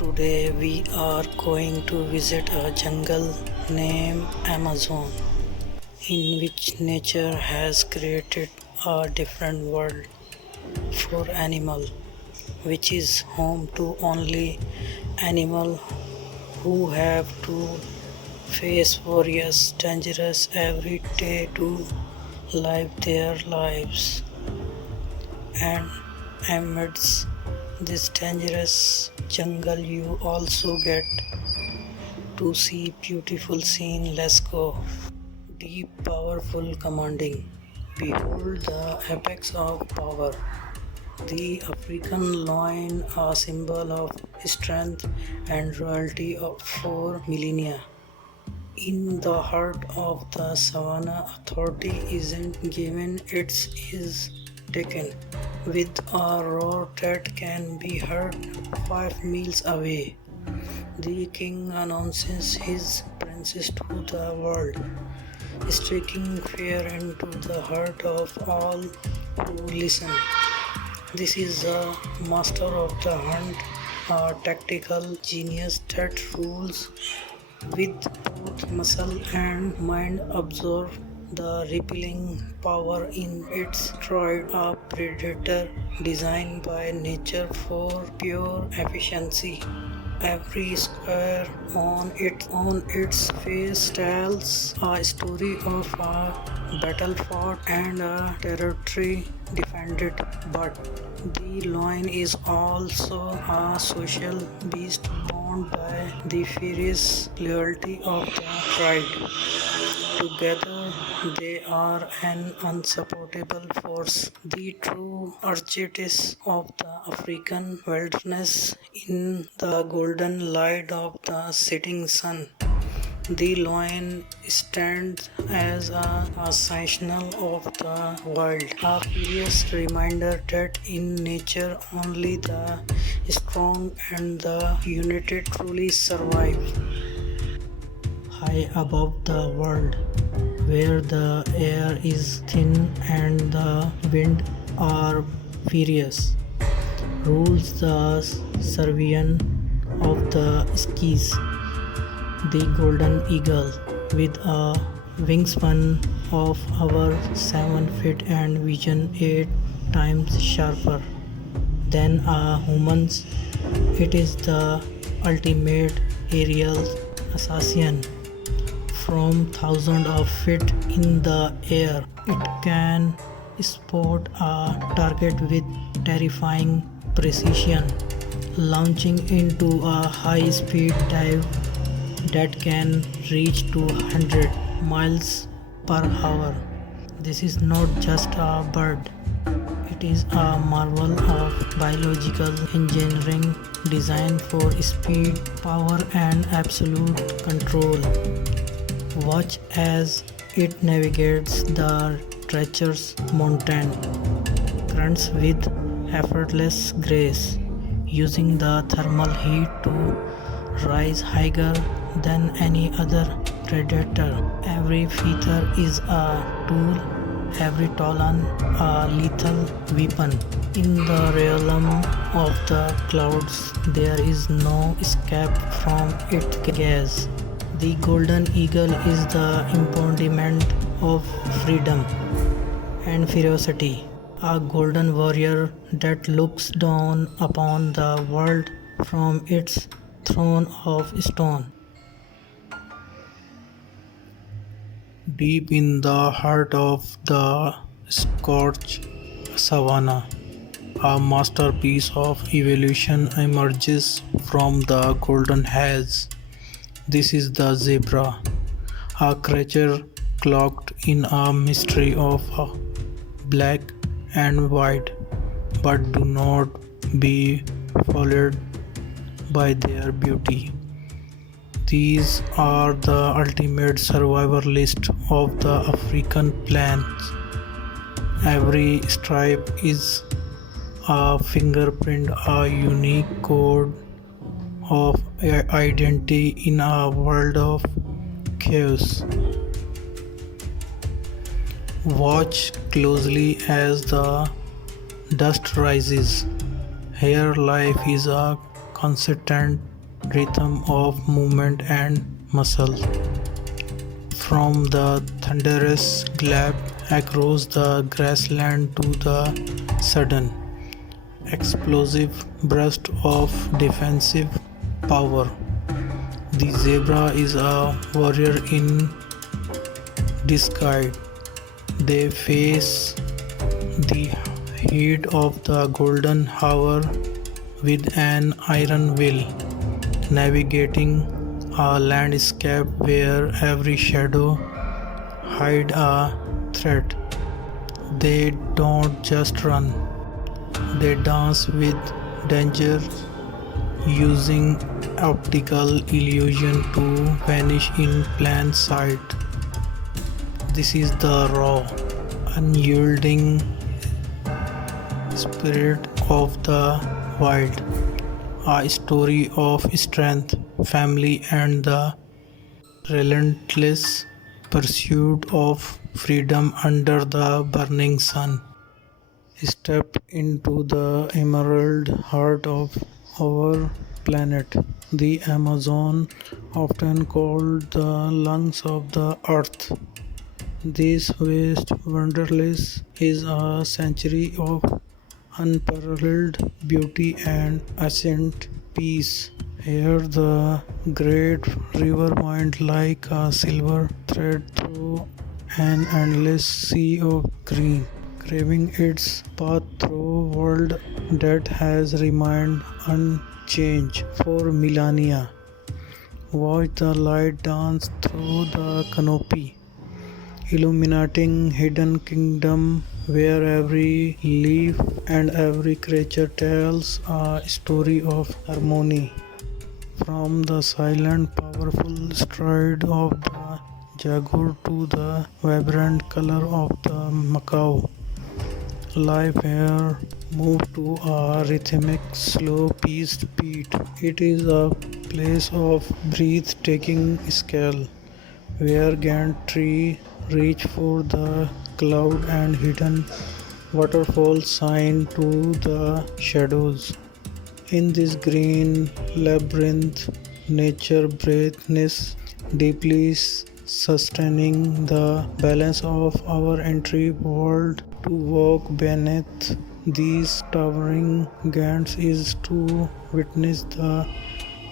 Today we are going to visit a jungle named Amazon, in which nature has created a different world for animal, which is home to only animal who have to face various dangers every day to live their lives. And amidst this dangerous jungle you also get to see beautiful scene. Let's go. Deep, powerful, commanding. Behold the apex of power. The African lion, a symbol of strength and royalty for millennia. In the heart of the savannah, authority isn't given, it is taken. With a roar that can be heard 5 miles away, the king announces his presence to the world, striking fear into the heart of all who listen. This is a master of the hunt, a tactical genius that rules with both muscle and mind. Absorb the repelling power in its stride, a predator designed by nature for pure efficiency. Every square on its face tells a story of a battle fought and a territory defended. But the lion is also a social beast bound by the fierce loyalty of the pride. Together they are an unsupportable force, the true archetypes of the African wilderness in the golden light of the setting sun. The lion stands as a sentinel of the wild, a furious reminder that in nature only the strong and the united truly survive. High above the world, where the air is thin and the wind are furious, rules the Servian of the skies, the golden eagle, with a wingspan of over 7 feet and vision 8 times sharper than a human's. It is the ultimate aerial assassin. From thousands of feet in the air, it can spot a target with terrifying precision, launching into a high-speed dive that can reach to 100 miles per hour. This is not just a bird, it is a marvel of biological engineering designed for speed, power, and absolute control. Watch as it navigates the treacherous mountain currents with effortless grace, using the thermal heat to rise higher than any other predator. Every feather is a tool, every talon a lethal weapon. In the realm of the clouds, there is no escape from its gaze. The golden eagle is the embodiment of freedom and ferocity, a golden warrior that looks down upon the world from its throne of stone. Deep in the heart of the scorched savannah, a masterpiece of evolution emerges from the golden haze. This is the zebra, a creature cloaked in a mystery of black and white, but do not be fooled by their beauty. These are the ultimate survivalist of the African plains. Every stripe is a fingerprint, a unique code of identity in a world of chaos. Watch closely as the dust rises. Here life is a constant rhythm of movement and muscle. From the thunderous gallop across the grassland to the sudden, explosive burst of defensive power. The zebra is a warrior in disguise. They face the heat of the golden hour with an iron will, navigating a landscape where every shadow hides a threat. They don't just run, they dance with danger, using optical illusion to vanish in plain sight. This is the raw, unyielding spirit of the wild, a story of strength, family, and the relentless pursuit of freedom under the burning sun. Step into the emerald heart of our planet, the Amazon, often called the lungs of the earth. This vast wonderland is a sanctuary of unparalleled beauty and ancient peace. Here the great river winds like a silver thread through an endless sea of green, carving its path through a world that has remained unchanged for millennia. Watch the light dance through the canopy, illuminating hidden kingdom where every leaf and every creature tells a story of harmony. From the silent, powerful stride of the jaguar to the vibrant color of the macaw, life here moves to a rhythmic, slow paced beat. It is a place of breathtaking scale where giant trees reach for the cloud and hidden waterfalls shine to the shadows. In this green labyrinth, nature breathes deeply, sustaining the balance of our entire world. To walk beneath these towering giants is to witness the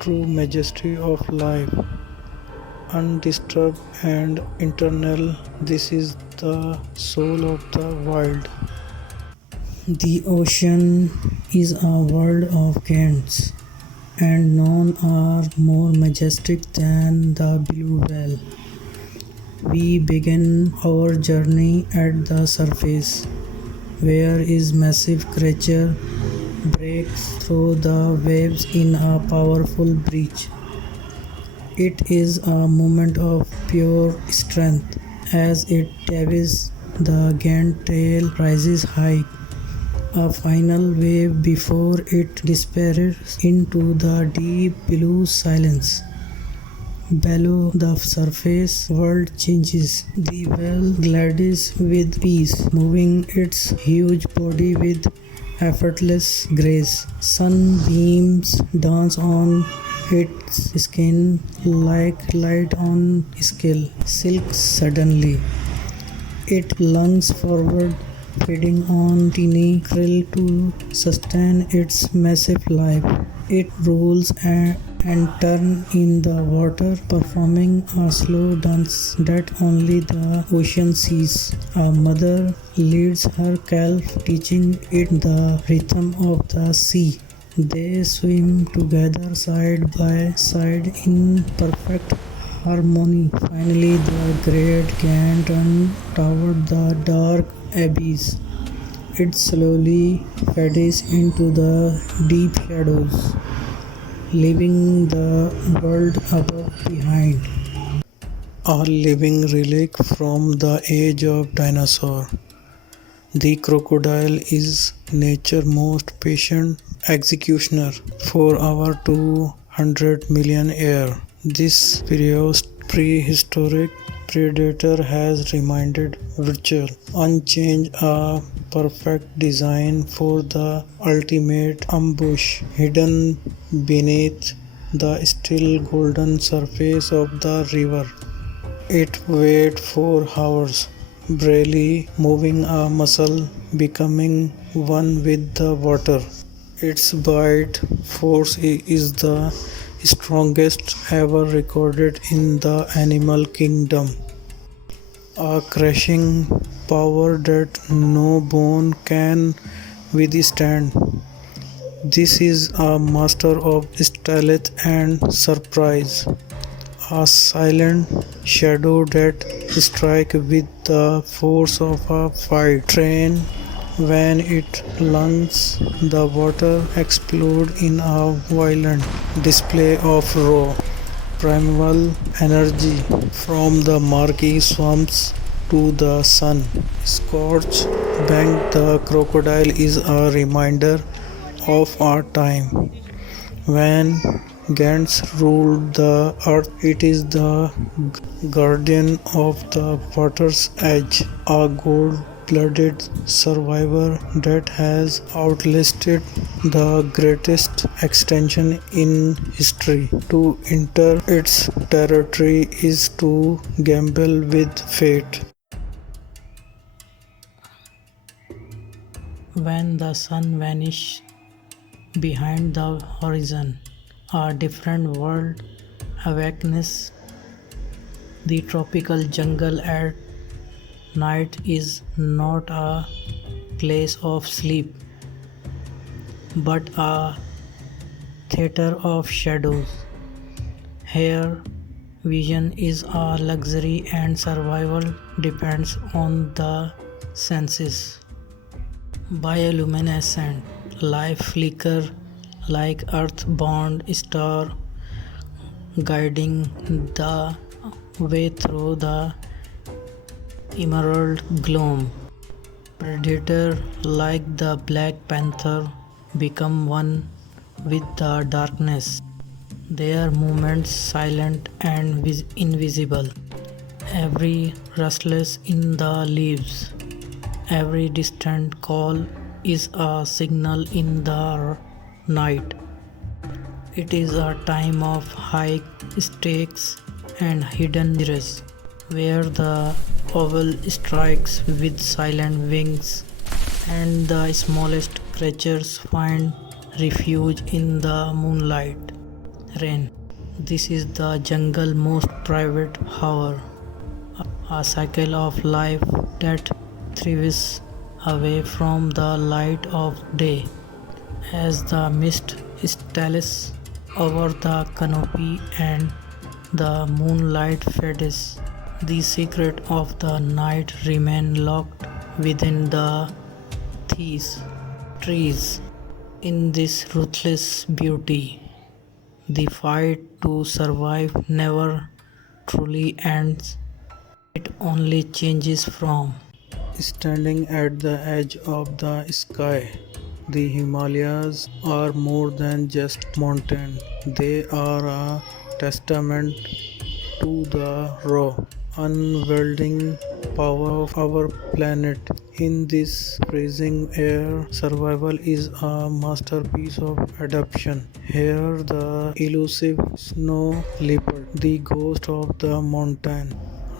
true majesty of life, undisturbed and eternal. This is the soul of the wild. The ocean is a world of giants, and none are more majestic than the blue whale. We begin our journey at the surface, where is massive creature breaks through the waves in a powerful breach. It is a moment of pure strength as it dives, the giant tail rises high, a final wave before it disappears into the deep blue silence. Below the surface, world changes. The whale glides with ease, moving its huge body with effortless grace. Sunbeams dance on its skin like light on silk suddenly. It lunges forward, feeding on tiny krill to sustain its massive life. It rolls and turns in the water, performing a slow dance that only the ocean sees. A mother leads her calf, teaching it the rhythm of the sea. They swim together side by side in perfect harmony. Finally, the great giant turned toward the dark abyss. It slowly fades into the deep shadows, leaving the world above behind. A living relic from the age of dinosaur. The crocodile is nature's most patient executioner. For over 200 million years, this prehistoric predator has remained virtual, unchanged, a perfect design for the ultimate ambush, hidden beneath the still golden surface of the river. It weighed 4 hours, barely moving a muscle, becoming one with the water. Its bite force is the strongest ever recorded in the animal kingdom, a crushing power that no bone can withstand. This is a master of stealth and surprise, a silent shadow that strikes with the force of a fire train. When it lunges, the water explodes in a violent display of raw, primal energy from the murky swamps to the sun. Scorched bank, the crocodile is a reminder of our time. When giants ruled the earth, it is the guardian of the water's edge, a gold-blooded survivor that has outlasted the greatest extinction in history. To enter its territory is to gamble with fate. When the sun vanishes behind the horizon, a different world awakens. The tropical jungle at night is not a place of sleep, but a theater of shadows. Here, vision is a luxury and survival depends on the senses. Bioluminescent life flicker like earthbound star guiding the way through the emerald gloom. Predator like the Black Panther become one with the darkness, their movements silent and invisible. Every rustless in the leaves, every distant call is a signal in the night. It is a time of high stakes and hidden dangers, where the owl strikes with silent wings and the smallest creatures find refuge in the moonlight. Rain. This is the jungle's most private hour, a cycle of life that thrives away from the light of day. As the mist stalks over the canopy and the moonlight fades, the secret of the night remains locked within the trees. In this ruthless beauty, the fight to survive never truly ends, it only changes from. Standing at the edge of the sky, the Himalayas are more than just mountains. They are a testament to the raw, unwielding power of our planet. In this freezing air, survival is a masterpiece of adaptation. Here, the elusive snow leopard, the ghost of the mountain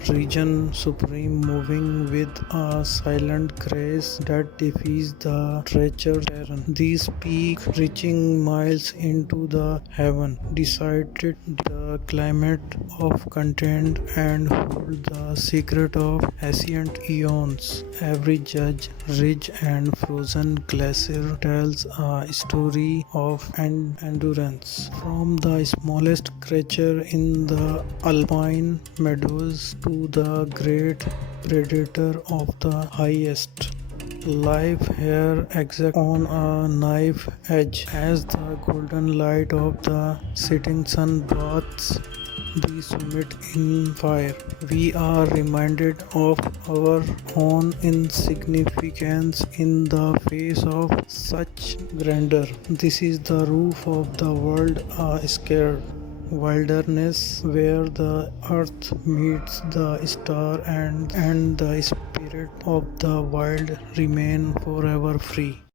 region, supreme, moving with a silent grace that defies the treacherous terrain. These peaks, reaching miles into the heaven, decided the climate of content and hold the secret of ancient eons. Every judge, ridge, and frozen glacier tells a story of endurance. From the smallest creature in the alpine meadows to the great predator of the highest. Life here exact on a knife edge as the golden light of the setting sun bathes the summit in fire. We are reminded of our own insignificance in the face of such grandeur. This is the roof of the world, a scared wilderness where the earth meets the star and the spirit of the wild remain forever free.